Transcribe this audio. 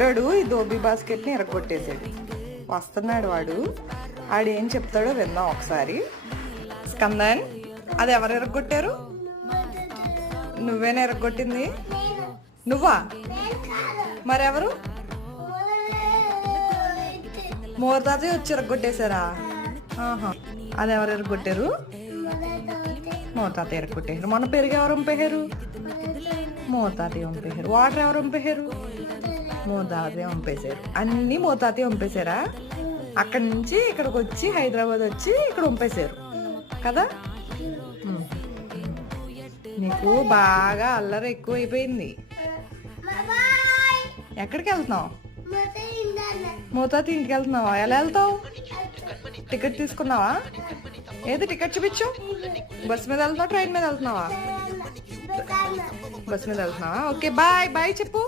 వాడు ఈ ధోబీ బాస్కెట్ని ఎరగొట్టేశాడు. వస్తున్నాడు వాడు. ఆడేం చెప్తాడో విందాం ఒకసారి. స్కందన్, అది ఎవరు ఎరగొట్టారు? నువ్వేనా ఎరగొట్టింది? నువ్వా? మరెవరు? మోతాతయ్య వచ్చి ఎరగొట్టేశారా? ఆహా, అది ఎవరు ఎరగొట్టారు? మోతాతయ్య ఎరగొట్టేశారు. మొన్న పెరుగు ఎవరు వంపేశారు? మోతాతయ్య వంపేశారు. వాటర్ ఎవరు వంపేశారు? మోతాతయ్య వంపేశారు. అన్నీ మోతాతయ్య వంపేశారా? అక్కడి నుంచి ఇక్కడికి వచ్చి హైదరాబాద్ వచ్చి ఇక్కడ వంపేశారు కదా. నీకు బాగా అల్లరి ఎక్కువ అయిపోయింది. ఎక్కడికి వెళ్తున్నావు? మోతాతయ్య ఇంటికి వెళ్తున్నావా? ఎలా వెళ్తావు? టికెట్ తీసుకున్నావా? ఏది టికెట్ చూపించు. బస్ మీద వెళ్తున్నావా, ట్రైన్ మీద వెళ్తున్నావా? బస్ మీద వెళ్తున్నావా? ఓకే, బాయ్ బాయ్ చెప్పు.